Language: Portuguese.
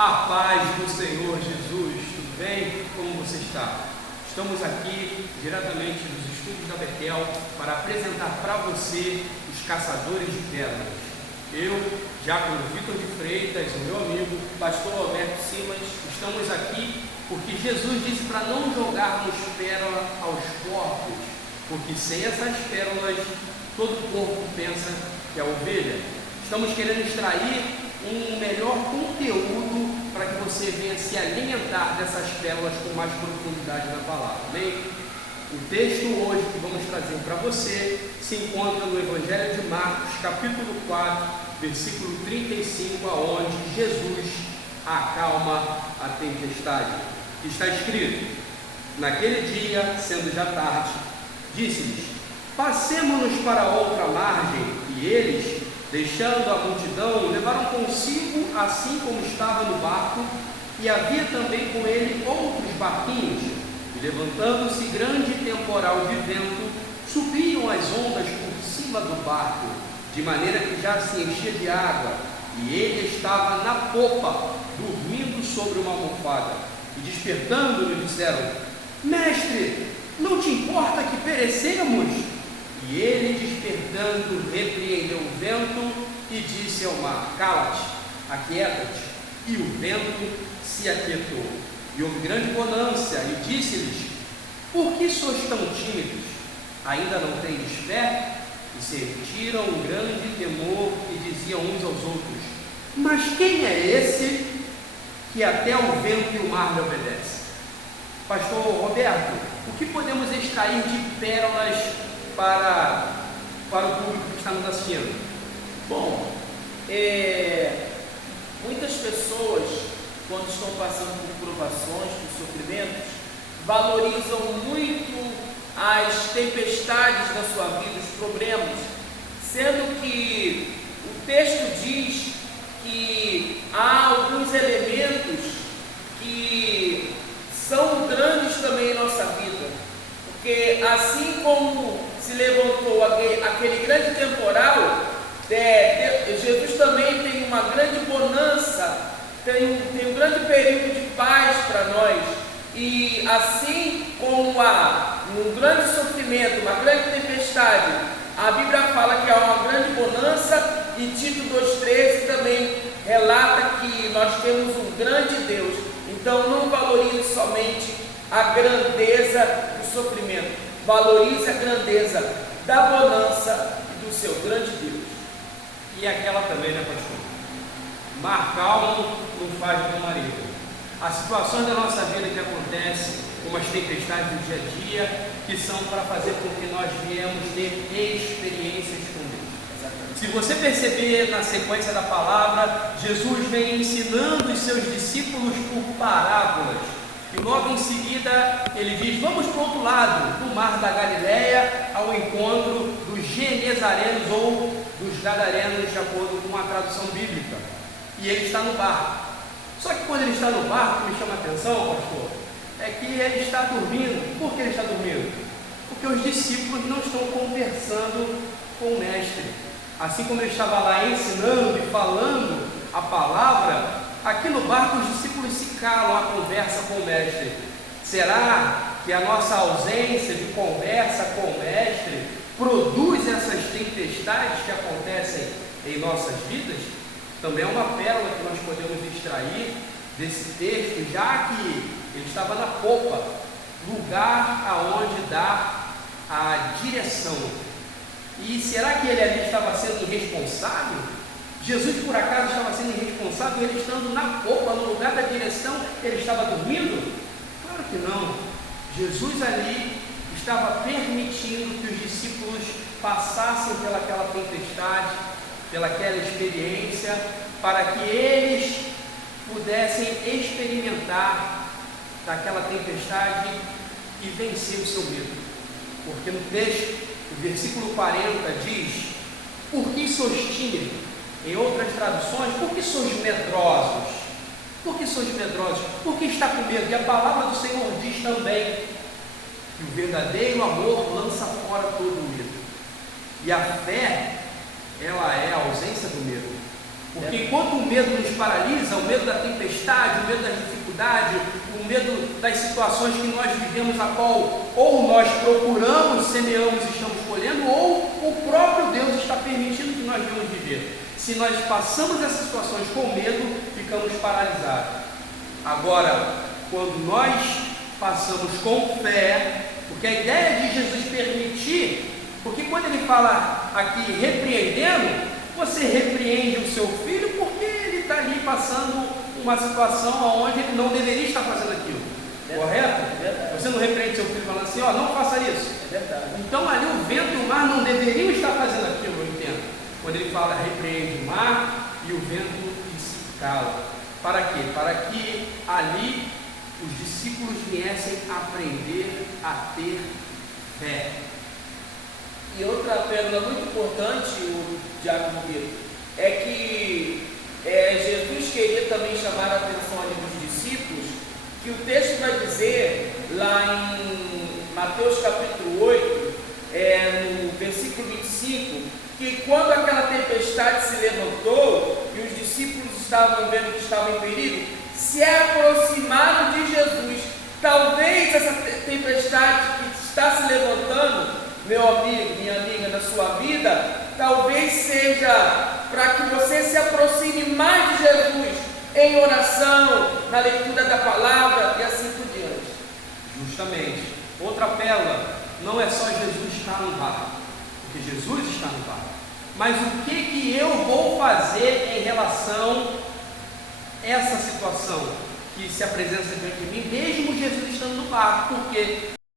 A paz do Senhor Jesus, tudo bem? Como você está? Estamos aqui diretamente dos estúdios da Betel para apresentar para você os caçadores de pérolas. Eu, Diácono Vitor de Freitas, o meu amigo, Pastor Alberto Simas, estamos aqui porque Jesus disse para não jogarmos pérola aos porcos, porque sem essas pérolas todo porco pensa que é ovelha. Estamos querendo extrair um melhor conteúdo para que você venha se alimentar dessas pérolas com mais profundidade na palavra, amém? O texto hoje que vamos trazer para você se encontra no Evangelho de Marcos, capítulo 4, versículo 35, aonde Jesus acalma a tempestade. Está escrito: naquele dia, sendo já tarde, disse-lhes: passemo-nos para a outra margem. E eles, deixando a multidão, levaram consigo, assim como estava no barco, e havia também com ele outros barquinhos. E levantando-se grande temporal de vento, subiam as ondas por cima do barco, de maneira que já se enchia de água, e ele estava na popa, dormindo sobre uma almofada. E despertando, lhe disseram: mestre, não te importa que perecemos? E ele, despertando, repreendeu o vento e disse ao mar: cala-te, aquieta-te. E o vento se aquietou. E houve grande bonança, e disse-lhes: por que sois tão tímidos? Ainda não tendes fé? E sentiram um grande temor e diziam uns aos outros: mas quem é esse que até o vento e o mar lhe obedece? Pastor Roberto, o que podemos extrair de pérolas para o público que está nos assistindo? Bom, muitas pessoas, quando estão passando por provações, por sofrimentos, valorizam muito as tempestades da sua vida, os problemas, sendo que o texto diz que há alguns elementos que são grandes também em nossa vida, porque assim como se levantou aquele grande temporal, Jesus também tem uma grande bonança, tem um grande período de paz para nós. E assim como há um grande sofrimento, uma grande tempestade, a Bíblia fala que há uma grande bonança, e Tito 2,13 também relata que nós temos um grande Deus. Então não valorize somente a grandeza do sofrimento, valorize a grandeza da bonança e do seu grande Deus. E aquela também, né, pastor? Mar calmo não faz bom marido. As situações da nossa vida que acontecem, como as tempestades do dia a dia, que são para fazer com que nós viemos ter experiências com Deus. Se você perceber na sequência da palavra, Jesus vem ensinando os seus discípulos por parábolas. E logo em seguida ele diz: vamos para o outro lado, do mar da Galileia, ao encontro dos genezarenos ou dos gadarenos, de acordo com a tradução bíblica. E ele está no barco. Só que quando ele está no barco, me chama a atenção, pastor, é que ele está dormindo. Por que ele está dormindo? Porque os discípulos não estão conversando com o mestre. Assim como ele estava lá ensinando e falando a palavra, aqui no barco os discípulos se calam à conversa com o mestre. Será que a nossa ausência de conversa com o mestre produz essas tempestades que acontecem em nossas vidas? Também é uma pérola que nós podemos extrair desse texto, já que ele estava na popa, lugar aonde dá a direção. E será que ele ali estava sendo irresponsável? Jesus, por acaso, estava sendo irresponsável, ele estando na popa, no lugar da direção, ele estava dormindo? Claro que não. Jesus ali estava permitindo que os discípulos passassem pelaquela tempestade, pelaquela experiência, para que eles pudessem experimentar daquela tempestade e vencer o seu medo. Porque no texto, o versículo 40 diz: por que sois tímidos? Em outras traduções, por que sois medrosos? Por que sois medrosos? Por que está com medo? E a palavra do Senhor diz também que o verdadeiro amor lança fora todo o medo. E a fé, ela é a ausência do medo. Porque enquanto o medo nos paralisa, o medo da tempestade, o medo da dificuldade, o medo das situações que nós vivemos, a qual ou nós procuramos, semeamos e estamos colhendo, ou o próprio Deus está permitindo que nós venhamos viver. Se nós passamos essas situações com medo, ficamos paralisados. Agora, quando nós passamos com fé, porque a ideia de Jesus permitir, porque quando ele fala aqui repreendendo, você repreende o seu filho porque ele está ali passando uma situação onde ele não deveria estar fazendo aquilo. Correto? Você não repreende seu filho falando assim, ó, não faça isso. Então ali o vento e o mar não deveriam estar fazendo aquilo, eu entendo. Quando ele fala repreende o mar e o vento se cala. Para quê? Para que ali os discípulos viessem aprender a ter fé. E outra pérola muito importante, o Diácono Vitor, é que Jesus queria também chamar a atenção ali dos discípulos, que o texto vai dizer lá em Mateus capítulo 8, no versículo 25, que quando aquela tempestade se levantou e os discípulos estavam vendo que estavam em perigo, se aproximaram de Jesus. Talvez essa tempestade que está se levantando, meu amigo, minha amiga, na sua vida, talvez seja para que você se aproxime mais de Jesus em oração, na leitura da palavra e assim por diante. Justamente. Outra pérola, não é só Jesus estar no barco, porque Jesus está no barco, mas o que eu vou fazer em relação a essa situação que se apresenta diante de mim, mesmo Jesus estando no barco, porque